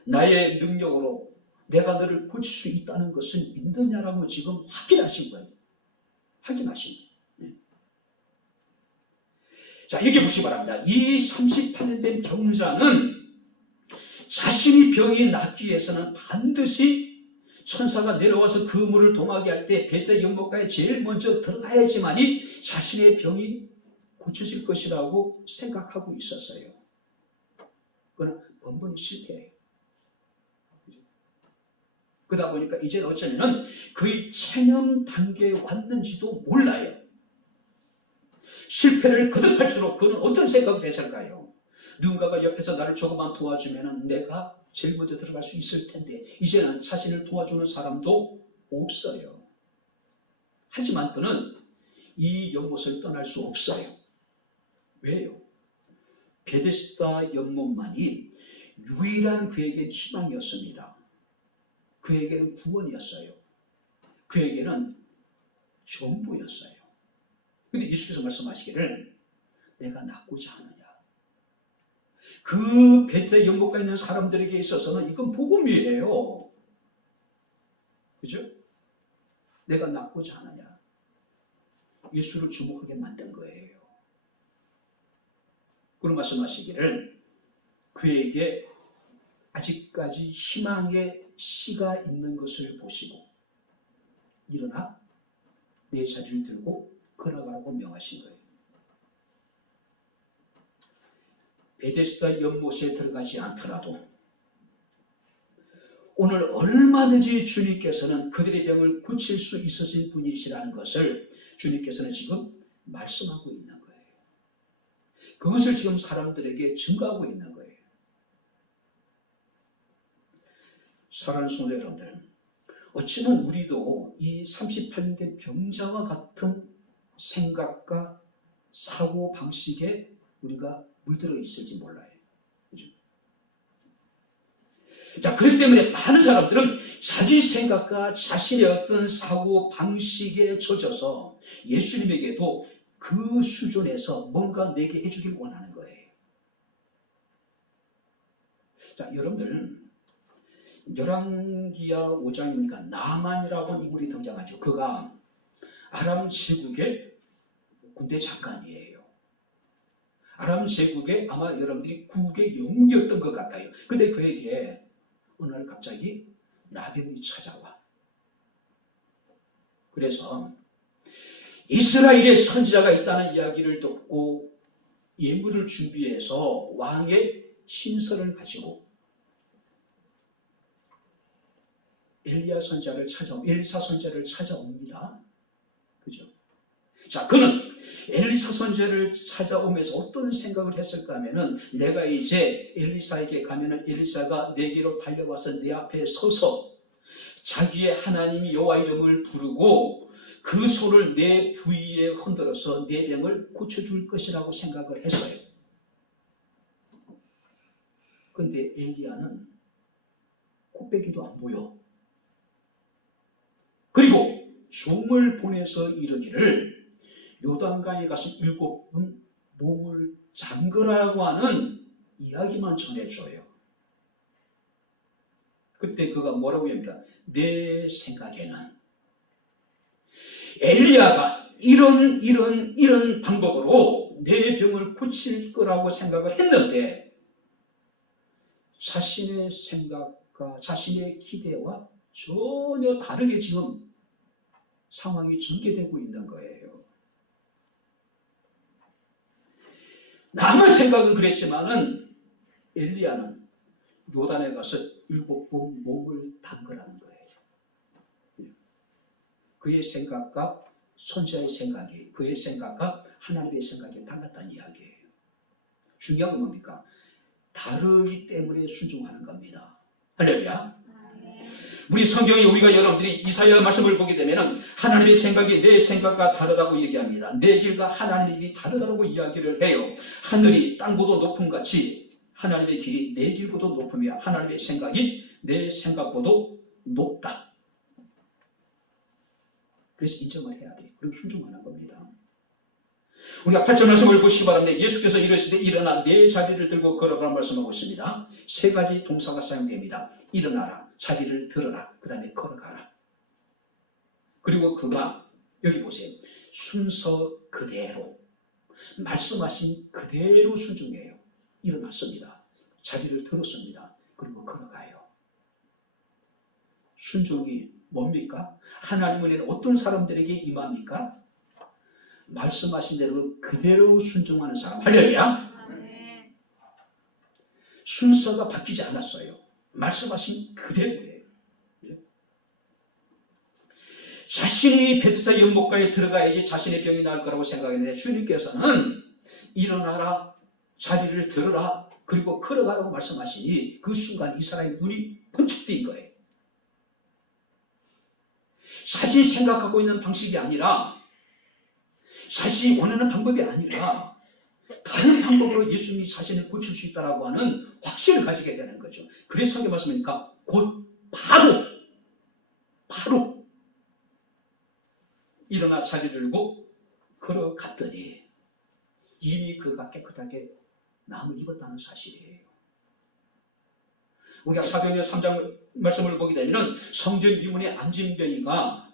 나의 능력으로 내가 너를 고칠 수 있다는 것은 믿느냐라고 지금 확인하신 거예요. 확인하신 거예요. 자, 여기 보시기 바랍니다. 이 38년 된 병자는 자신이 병이 낫기 위해서는 반드시 천사가 내려와서 그 물을 동하게 할 때 베드스다 연못가에 제일 먼저 들어가야지만이 자신의 병이 고쳐질 것이라고 생각하고 있었어요. 그러나 번번이 실패해요. 그러다 보니까 이제 어쩌면은 그의 체념 단계에 왔는지도 몰라요. 실패를 거듭할수록 그는 어떤 생각이 됐을까요? 누군가가 옆에서 나를 조금만 도와주면 내가 제일 먼저 들어갈 수 있을 텐데 이제는 자신을 도와주는 사람도 없어요. 하지만 그는 이 연못을 떠날 수 없어요. 왜요? 베데스다 연못만이 유일한 그에게 희망이었습니다. 그에게는 구원이었어요. 그에게는 전부였어요. 그런데 예수께서 말씀하시기를 내가 낫고자 하느냐. 그 베드스다 연못가에 있는 사람들에게 있어서는 이건 복음이에요. 그죠? 내가 낫고자 하느냐. 예수를 주목하게 만든 거예요. 그런 말씀하시기를 그에게 아직까지 희망의 씨가 있는 것을 보시고 일어나 내 자리를 들고 걸어가라고 명하신 거예요. 베데스다 연못에 들어가지 않더라도 오늘 얼마든지 주님께서는 그들의 병을 고칠 수 있으신 분이시라는 것을 주님께서는 지금 말씀하고 있는 거예요. 그것을 지금 사람들에게 증거하고 있는 거예요. 사랑하는 성도 여러분들, 어찌는 우리도 이 38년 된 병자와 같은 생각과 사고 방식에 우리가 물들어 있을지 몰라요. 그죠? 자, 그렇기 때문에 많은 사람들은 자기 생각과 자신의 어떤 사고 방식에 젖어서 예수님에게도 그 수준에서 뭔가 내게 해주길 원하는 거예요. 자, 여러분들 열왕기하 5장이니까 나만이라고 인물이 등장하죠. 그가 아람 제국의 군대 장관이에요. 아람 제국의 아마 여러분들이 국의 영웅이었던 것 같아요. 근데 그에게 어느 날 갑자기 나병이 찾아와. 그래서 이스라엘에 선지자가 있다는 이야기를 듣고 예물을 준비해서 왕의 신설을 가지고 엘사 선지자를 찾아옵니다. 그죠? 자, 그는 엘리사 선지자를 찾아오면서 어떤 생각을 했을까 하면은, 내가 이제 엘리사에게 가면은 엘리사가 내게로 달려와서 내 앞에 서서 자기의 하나님 여호와 이름을 부르고 그 손을 내 부위에 흔들어서 내 병을 고쳐줄 것이라고 생각을 했어요. 근데 엘리야는 코빼기도 안 보여. 그리고 종을 보내서 이르기를 요단강에 가서 7번 몸을 잠그라고 하는 이야기만 전해줘요. 그때 그가 뭐라고 합니까? 내 생각에는 엘리야가 이런 방법으로 내 병을 고칠 거라고 생각을 했는데, 자신의 생각과 자신의 기대와 전혀 다르게 지금 상황이 전개되고 있는 거예요. 남의 생각은 그랬지만은 엘리야는 요단에 가서 7번 몸을 담그라는 거예요. 그의 생각과 선지자의 생각이, 그의 생각과 하나님의 생각이 달랐다는 이야기예요. 중요한 건 뭡니까? 다르기 때문에 순종하는 겁니다. 할렐루야. 우리 성경에 우리가 여러분들이 이사야 말씀을 보게 되면 하나님의 생각이 내 생각과 다르다고 얘기합니다. 내 길과 하나님의 길이 다르다고 이야기를 해요. 하늘이 땅보다 높음 같이 하나님의 길이 내 길보다 높으며 하나님의 생각이 내 생각보다 높다. 그래서 인정을 해야 돼. 그리고 순종하는 겁니다. 우리가 8절 말씀을 보시기 바랍니다. 예수께서 이르시되 일어나 내 자리를 들고 걸어가라 말씀하고 있습니다. 3가지 동사가 사용됩니다. 일어나라, 자리를 들어라, 그 다음에 걸어가라. 그리고 그가 여기 보세요. 순서 그대로, 말씀하신 그대로 순종해요. 일어났습니다. 자리를 들었습니다. 그리고 걸어가요. 순종이 뭡니까? 하나님 은혜는 어떤 사람들에게 임합니까? 말씀하신 대로 그대로 순종하는 사람. 할렐루야. 순서가 바뀌지 않았어요. 말씀하신 그대로예요. 자신이 베드사 연못가에 들어가야지 자신의 병이 나을 거라고 생각했는데, 주님께서는 일어나라, 자리를 들어라, 그리고 걸어가라고 말씀하시니 그 순간 이 사람의 눈이 번쩍 뜨인 거예요. 자신이 생각하고 있는 방식이 아니라, 자신이 원하는 방법이 아니라 다른 방법으로 예수님이 자신을 고칠 수 있다고 하는 확신을 가지게 되는 거죠. 그래서 성경 말씀이니까 곧 바로 일어나 자리를 들고 걸어갔더니 이미 그가 깨끗하게 남을 입었다는 사실이에요. 우리가 사도행전 3장 말씀을 보게 되면 성전 유문의 안진병이가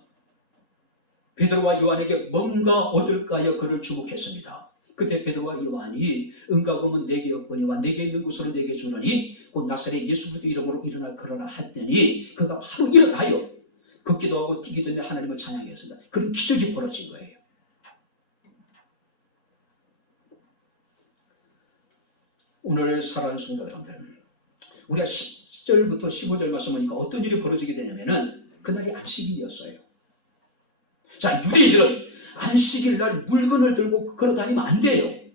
베드로와 요한에게 뭔가 얻을까 하여 그를 주목했습니다. 그때 베드로와 요한이 응가금은 내게 없거니와 내게 있는 것으로 내게 주느니 곧 나사렛 예수 그리스도 이름으로 일어나 걸어라 했더니 그가 바로 일어나요. 걷기도 하고 뛰기도 하며 하나님을 찬양했습니다. 그런 기적이 벌어진 거예요. 오늘 사랑하는 성도 여러분들, 우리가 10절부터 15절 말씀 보니까 어떤 일이 벌어지게 되냐면은 그날이 안식일이었어요. 자, 유대인들은 안식일 날 물건을 들고 걸어다니면 안 돼요.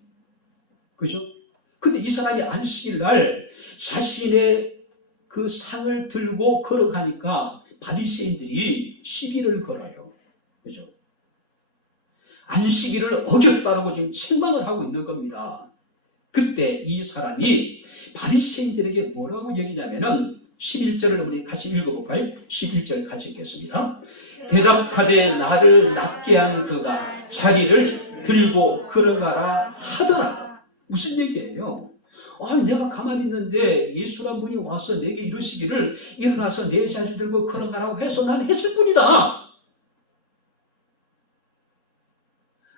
그죠? 근데 이 사람이 안식일 날 자신의 그 상을 들고 걸어가니까 바리새인들이 시비를 걸어요. 그죠? 안식일을 어겼다라고 지금 책망을 하고 있는 겁니다. 그때 이 사람이 바리새인들에게 뭐라고 얘기냐면은 11절을 우리 같이 읽어볼까요? 11절 같이 읽겠습니다. 대답하되 나를 낫게 한 그가 자기를 들고 걸어가라 하더라. 무슨 얘기예요? 내가 가만히 있는데 예수란 분이 와서 내게 이러시기를 일어나서 내 자리를 들고 걸어가라고 해서 난 했을 뿐이다.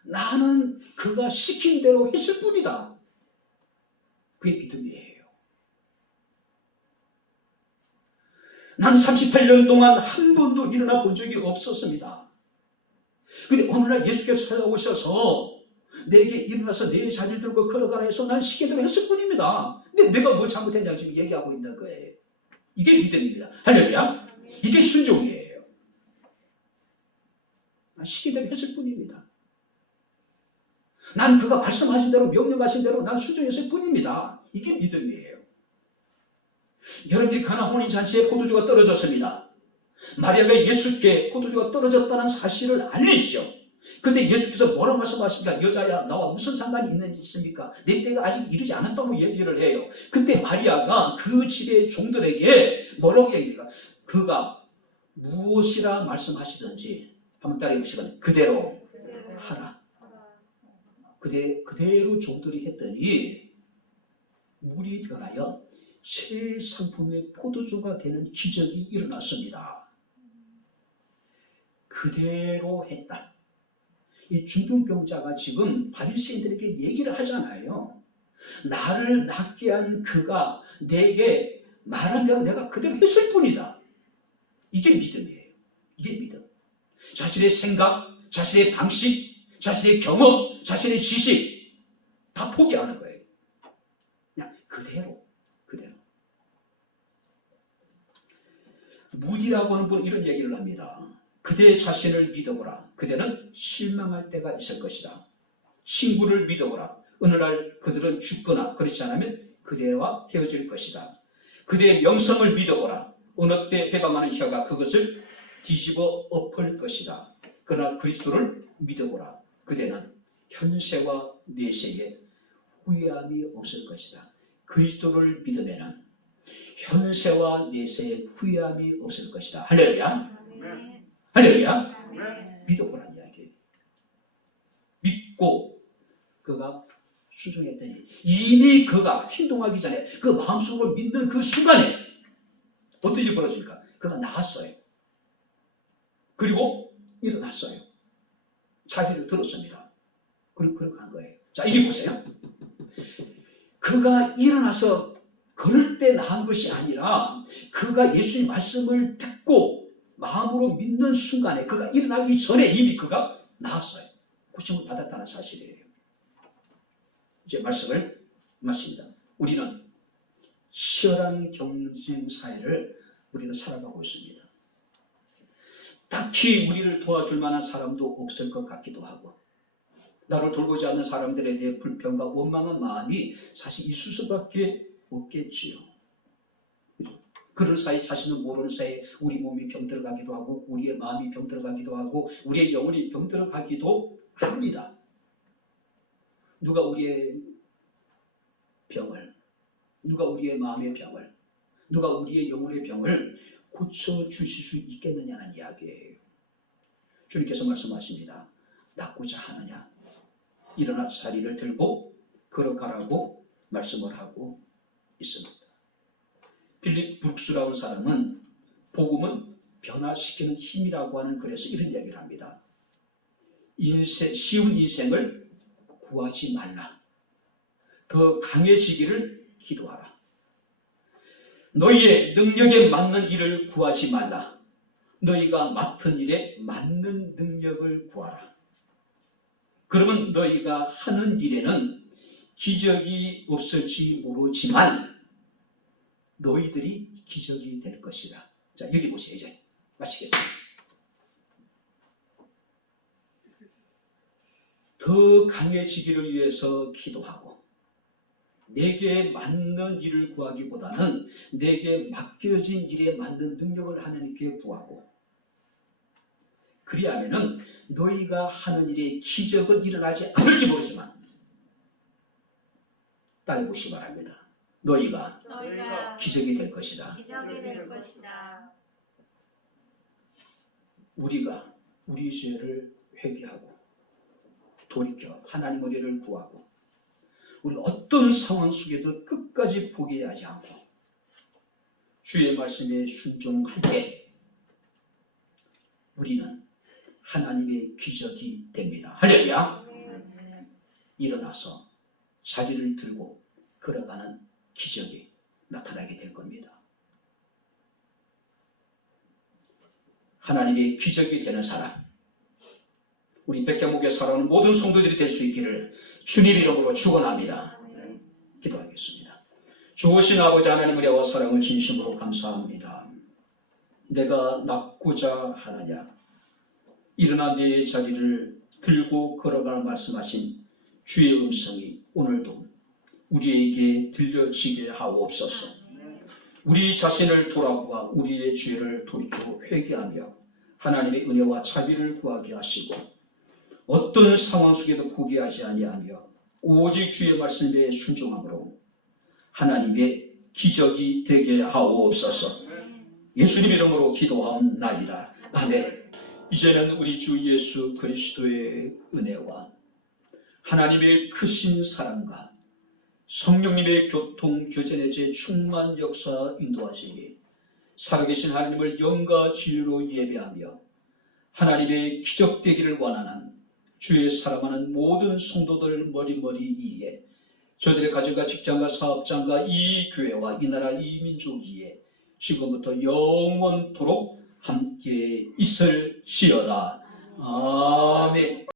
나는 그가 시킨 대로 했을 뿐이다. 그게 믿음이에요. 난 38년 동안 한 번도 일어나 본 적이 없었습니다. 근데 어느 날 예수께서 찾아오셔서 내게 일어나서 내 자리를 들고 걸어가라 해서 난 시키대로 했을 뿐입니다. 근데 내가 뭘 잘못했냐고 지금 얘기하고 있는 거예요. 이게 믿음입니다. 할렐루야. 이게 순종이에요. 난 시키대로 했을 뿐입니다. 난 그가 말씀하신 대로 명령하신 대로 난 순종했을 뿐입니다. 이게 믿음이에요. 여러분들이 가나 혼인잔치에 포도주가 떨어졌습니다. 마리아가 예수께 포도주가 떨어졌다는 사실을 알리죠. 근데 예수께서 뭐라고 말씀하십니까? 여자야 나와 무슨 상관이 있습니까? 내 때가 아직 이르지 않았다고 얘기를 해요. 그때 마리아가 그 집의 종들에게 뭐라고 얘기합니까? 그가 무엇이라 말씀하시든지 한번 따라해 보시면 그대로 하라. 그대로 종들이 했더니 물이 변하여 새 상품의 포도주가 되는 기적이 일어났습니다. 그대로 했다. 이 중풍병자가 지금 바리새인들에게 얘기를 하잖아요. 나를 낫게 한 그가 내게 말한 대로 내가 그대로 했을 뿐이다. 이게 믿음이에요. 이게 믿음. 자신의 생각, 자신의 방식, 자신의 경험, 자신의 지식 다 포기하는 거예요. 그냥 그대로. 무디라고 하는 분은 이런 얘기를 합니다. 그대 자신을 믿어보라. 그대는 실망할 때가 있을 것이다. 친구를 믿어보라. 어느 날 그들은 죽거나 그렇지 않으면 그대와 헤어질 것이다. 그대의 명성을 믿어보라. 어느 때 해방하는 혀가 그것을 뒤집어 엎을 것이다. 그러나 그리스도를 믿어보라. 그대는 현세와 내세에 후회함이 없을 것이다. 그리스도를 믿으면 현세와 내세에 후회함이 없을 것이다. 할렐루야. 할렐루야. 믿어보라는 이야기예요. 믿고 그가 순종했더니 이미 그가 행동하기 전에 그 마음속으로 믿는 그 순간에 어떤 일이 벌어집니까? 그가 나았어요. 그리고 일어났어요. 자리를 들었습니다. 그리고 걸어간 거예요. 자, 이게 보세요. 그가 일어나서 걸을 때 나은 것이 아니라 그가 예수의 말씀을 듣고 마음으로 믿는 순간에 그가 일어나기 전에 이미 그가 나았어요. 고침을 받았다는 사실이에요. 이제 말씀을 마칩니다. 우리는 치열한 경쟁 사회를 우리는 살아가고 있습니다. 딱히 우리를 도와줄 만한 사람도 없을 것 같기도 하고 나를 돌보지 않는 사람들에 대해 불평과 원망한 마음이 사실 있을 수밖에 없겠지요. 그런 사이 자신은 모르는 사이에 우리 몸이 병들어가기도 하고 우리의 마음이 병들어가기도 하고 우리의 영혼이 병들어가기도 합니다. 누가 우리의 병을, 누가 우리의 마음의 병을, 누가 우리의 영혼의 병을 고쳐주실 수 있겠느냐는 이야기예요. 주님께서 말씀하십니다. 낫고자 하느냐? 일어나 자리를 들고 걸어가라고 말씀을 하고 있습니다. 필립 브룩스라는 사람은 복음은 변화시키는 힘이라고 하는 글에서 이런 이야기를 합니다. 쉬운 인생을 구하지 말라. 더 강해지기를 기도하라. 너희의 능력에 맞는 일을 구하지 말라. 너희가 맡은 일에 맞는 능력을 구하라. 그러면 너희가 하는 일에는 기적이 없을지 모르지만 너희들이 기적이 될 것이다. 자, 여기 보세요. 이제 마치겠습니다. 더 강해지기를 위해서 기도하고 내게 맞는 일을 구하기보다는 내게 맡겨진 일에 맞는 능력을 하나님께 구하고 그리하면은 너희가 하는 일에 기적은 일어나지 않을지 모르지만 따라해보시기 바랍니다. 너희가 기적이 될 것이다. 우리가 우리 죄를 회개하고 돌이켜 하나님 은혜를 구하고 우리 어떤 상황 속에도 끝까지 포기하지 않고 주의 말씀에 순종할 때 우리는 하나님의 기적이 됩니다. 할렐루야. 일어나서 자리를 들고 걸어가는 기적이 나타나게 될 겁니다. 하나님의 기적이 되는 사람, 우리 백경목에 살아오는 모든 성도들이 될 수 있기를 주님 이름으로 축원합니다. 기도하겠습니다. 주오신 아버지 하나님 은혜와 사랑을 진심으로 감사합니다. 내가 낫고자 하느냐 일어나 내 자리를 들고 걸어가라 말씀하신 주의 음성이 오늘도 우리에게 들려지게 하옵소서. 우리 자신을 돌아보아 우리의 죄를 돌이켜 회개하며 하나님의 은혜와 자비를 구하게 하시고 어떤 상황 속에도 포기하지 아니하며 오직 주의 말씀에 순종함으로 하나님의 기적이 되게 하옵소서. 예수님 이름으로 기도하옵나이다. 아멘. 이제는 우리 주 예수 그리스도의 은혜와 하나님의 크신 사랑과 성령님의 교통 교제의 제 충만 역사 인도하시니 살아계신 하나님을 영과 진리로 예배하며 하나님의 기적되기를 원하는 주의 사랑하는 모든 성도들 머리머리 위에 저들의 가정과 직장과 사업장과 이 교회와 이 나라 이 민족 위에 지금부터 영원토록 함께 있을지어다. 아멘.